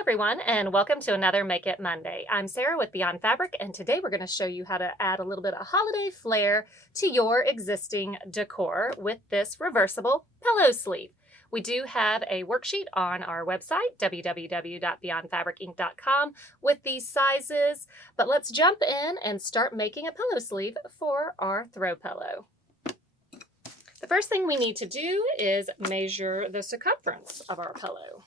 everyone, and welcome to another Make It Monday. I'm Sarah with Beyond Fabric, and today we're going to show you how to add a little bit of holiday flair to your existing decor with this reversible pillow sleeve. We do have a worksheet on our website, www.beyondfabricinc.com, with these sizes, but let's jump in and start making a pillow sleeve for our throw pillow. The first thing we need to do is measure the circumference of our pillow.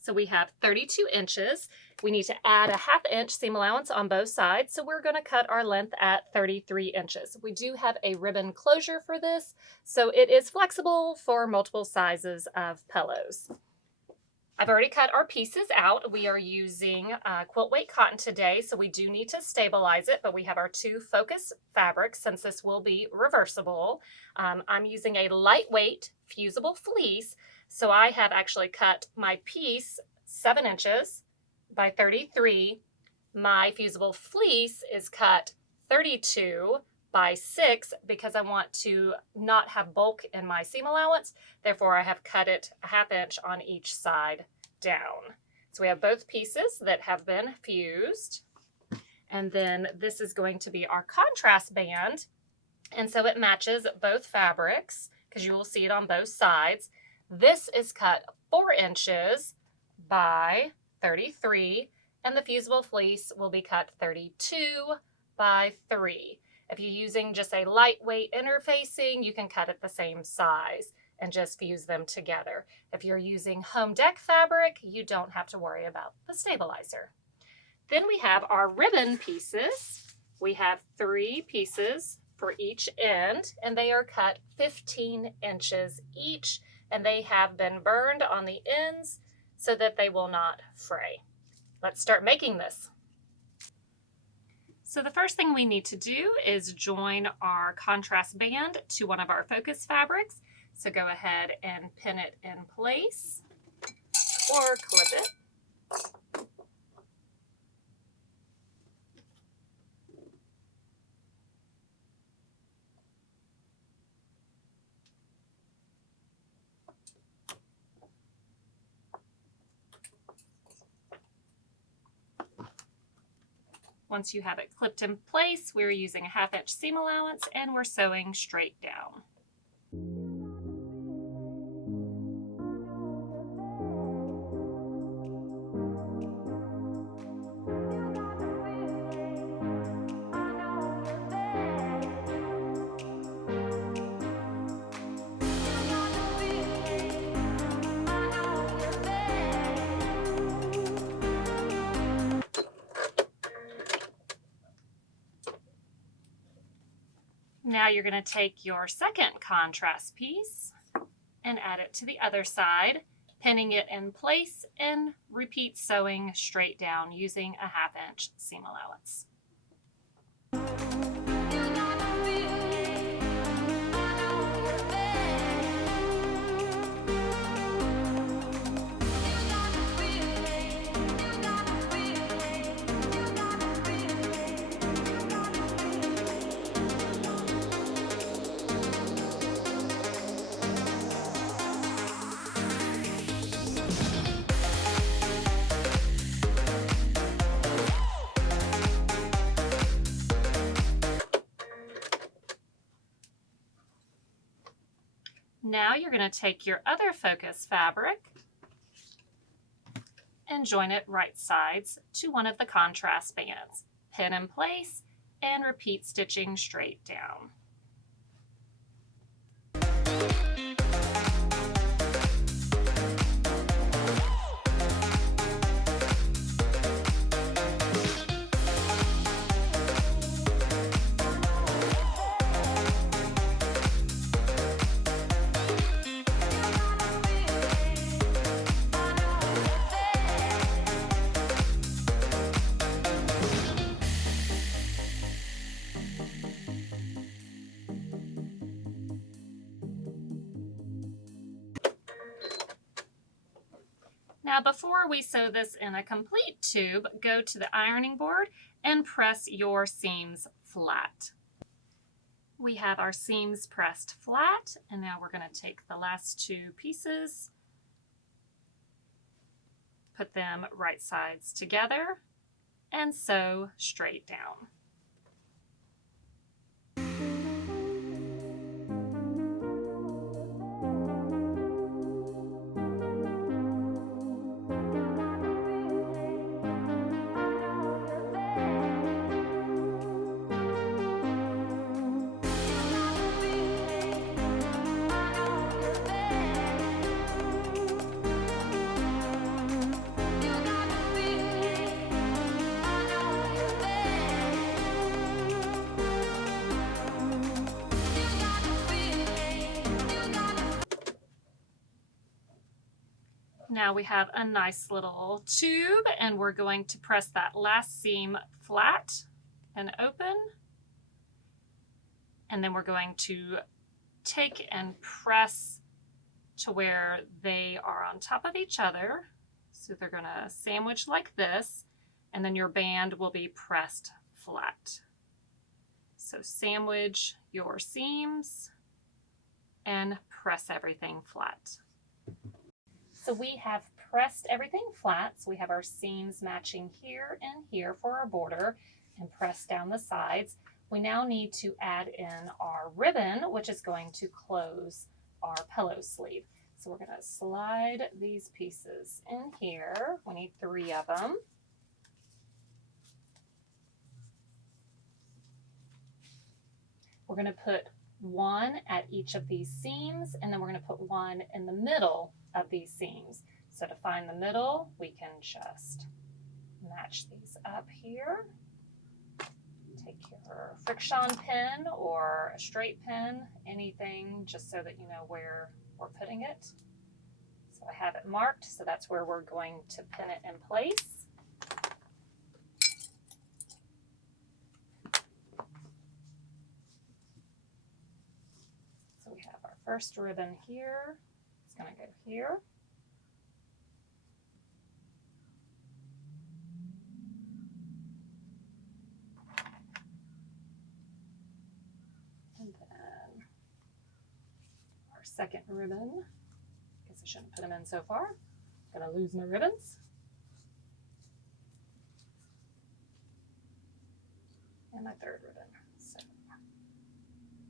So we have 32 inches. We need to add a 1/2 inch seam allowance on both sides. So we're going to cut our length at 33 inches. We do have a ribbon closure for this, so it is flexible for multiple sizes of pillows. I've already cut our pieces out. We are using quilt weight cotton today, so we do need to stabilize it, but we have our 2 focus fabrics since this will be reversible. I'm using a lightweight fusible fleece, so I have actually cut my piece 7 inches by 33. My fusible fleece is cut 32 by 6 because I want to not have bulk in my seam allowance. Therefore, I have cut it a 1/2 inch on each side down. So we have both pieces that have been fused. And then this is going to be our contrast band. And so it matches both fabrics because you will see it on both sides. This is cut 4 inches by 33, and the fusible fleece will be cut 32 by 3. If you're using just a lightweight interfacing, you can cut it the same size and just fuse them together. If you're using home deck fabric, you don't have to worry about the stabilizer. Then we have our ribbon pieces. We have 3 pieces for each end, and they are cut 15 inches each, and they have been burned on the ends so that they will not fray. Let's start making this. So the first thing we need to do is join our contrast band to one of our focus fabrics. So go ahead and pin it in place or clip it. Once you have it clipped in place, we're using a 1/2 inch seam allowance and we're sewing straight down. Now you're going to take your second contrast piece and add it to the other side, pinning it in place, and repeat sewing straight down using a 1/2 inch seam allowance. Now you're going to take your other focus fabric and join it right sides to one of the contrast bands. Pin in place and repeat stitching straight down. Now before we sew this in a complete tube, go to the ironing board and press your seams flat. We have our seams pressed flat, and now we're going to take the last 2 pieces Put them right sides together and sew straight down. Now we have a nice little tube, and we're going to press that last seam flat and open. And then we're going to take and press to where they are on top of each other. So they're going to sandwich like this, and then your band will be pressed flat. So sandwich your seams and press everything flat. So we have pressed everything flat. So we have our seams matching here and here for our border and pressed down the sides. We now need to add in our ribbon, which is going to close our pillow sleeve. So we're going to slide these pieces in here. We need 3 of them. We're going to put 1 at each of these seams, and then we're going to put 1 in the middle of these seams. So to find the middle, we can just match these up here. Take your friction pin or a straight pin, anything, just so that you know where we're putting it. So I have it marked, so that's where we're going to pin it in place. So we have our first ribbon here. It's going to go here. And then our second ribbon. Guess I shouldn't put them in so far. I'm going to lose my ribbons. And my third ribbon. So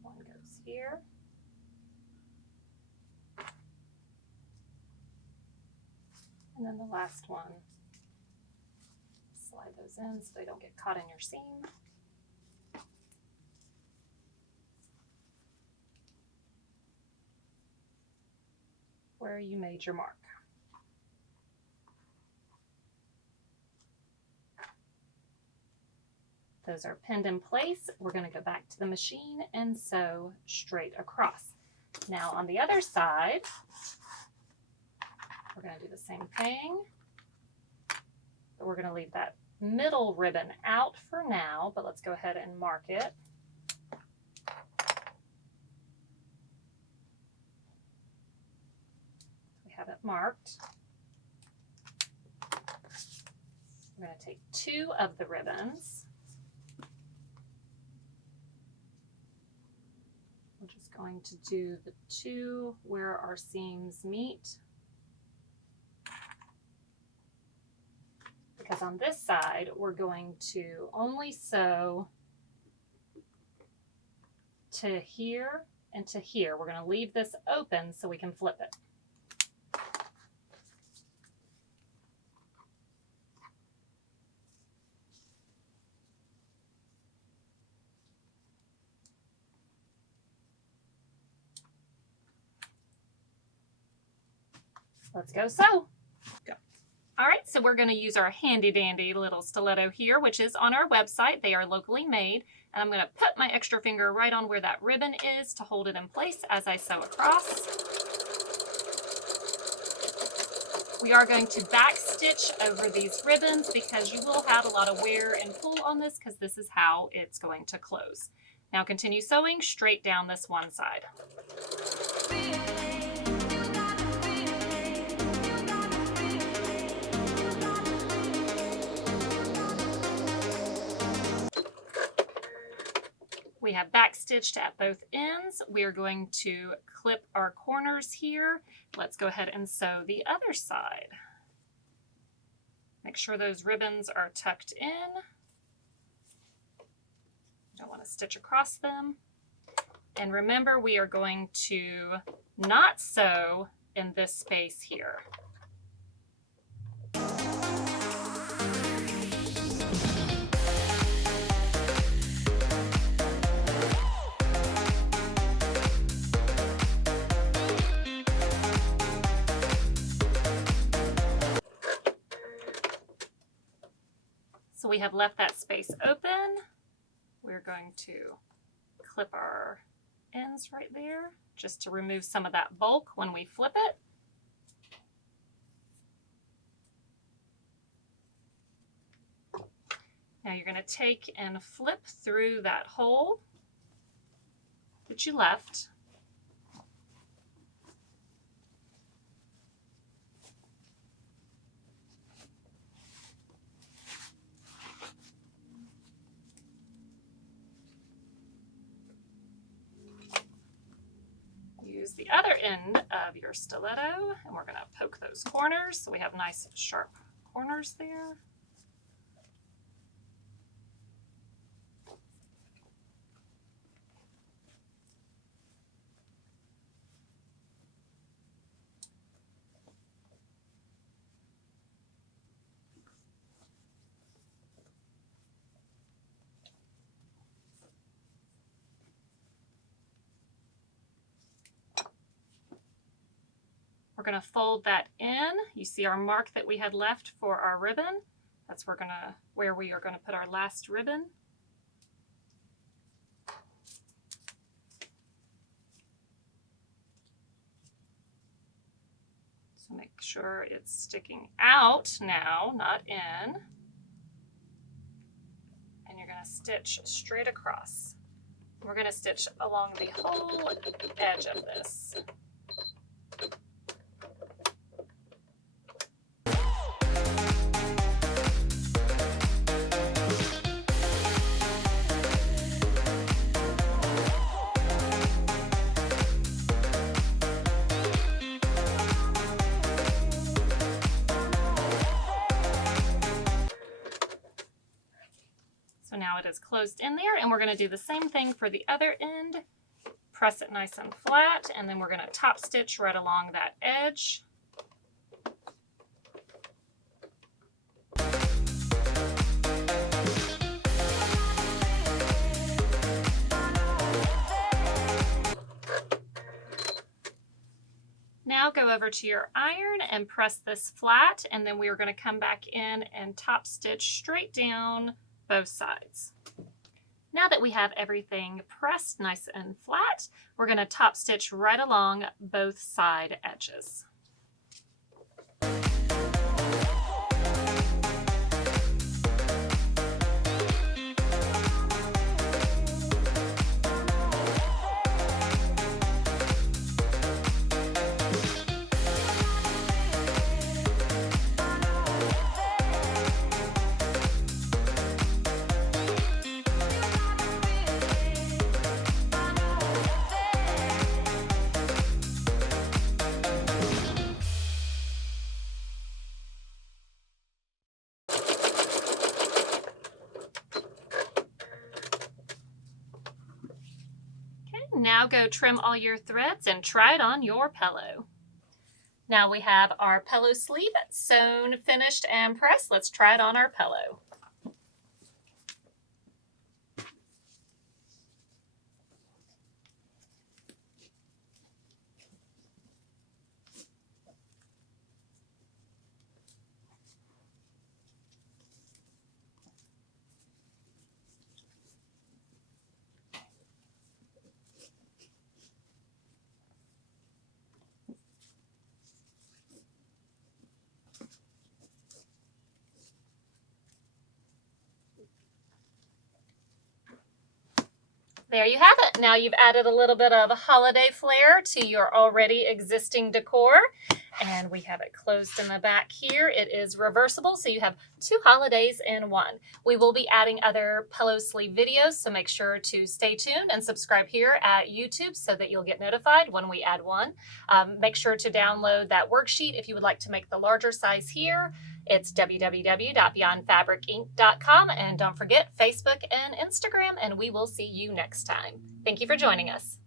1 goes here. And then the last one, slide those in so they don't get caught in your seam. Where you made your mark. Those are pinned in place. We're going to go back to the machine and sew straight across. Now on the other side, we're going to do the same thing, but we're going to leave that middle ribbon out for now, but let's go ahead and mark it. We have it marked. We're going to take 2 of the ribbons. We're just going to do the 2 where our seams meet. Because on this side, we're going to only sew to here and to here. We're going to leave this open so we can flip it. Let's go sew. Go. All right, so we're going to use our handy dandy little stiletto here, which is on our website. They are locally made. And I'm going to put my extra finger right on where that ribbon is to hold it in place as I sew across. We are going to back stitch over these ribbons because you will have a lot of wear and pull on this because this is how it's going to close. Now continue sewing straight down this one side. We have back stitched at both ends. We are going to clip our corners here. Let's go ahead and sew the other side. Make sure those ribbons are tucked in. You don't want to stitch across them. And remember, we are going to not sew in this space here. So we have left that space open. We're going to clip our ends right there just to remove some of that bulk when we flip it. Now you're going to take and flip through that hole that you left. Use the other end of your stiletto and we're going to poke those corners so we have nice sharp corners there. We're going to fold that in. You see our mark that we had left for our ribbon. That's where we are going to put our last ribbon. So make sure it's sticking out now, not in. And you're going to stitch straight across. We're going to stitch along the whole edge of this. So now it is closed in there, and we're going to do the same thing for the other end. Press it nice and flat, and then we're going to top stitch right along that edge. Now go over to your iron and press this flat, and then we are going to come back in and top stitch straight down both sides. Now that we have everything pressed nice and flat, we're going to top stitch right along both side edges. Now go trim all your threads and try it on your pillow. Now we have our pillow sleeve sewn, finished, and pressed. Let's try it on our pillow. There you have it. Now you've added a little bit of holiday flair to your already existing decor. And we have it closed in the back here. It is reversible, so you have 2 holidays in one. We will be adding other pillow sleeve videos, so make sure to stay tuned and subscribe here at YouTube so that you'll get notified when we add one. Make sure to download that worksheet if you would like to make the larger size here. It's www.beyondfabricinc.com, and don't forget Facebook and Instagram, and we will see you next time. Thank you for joining us.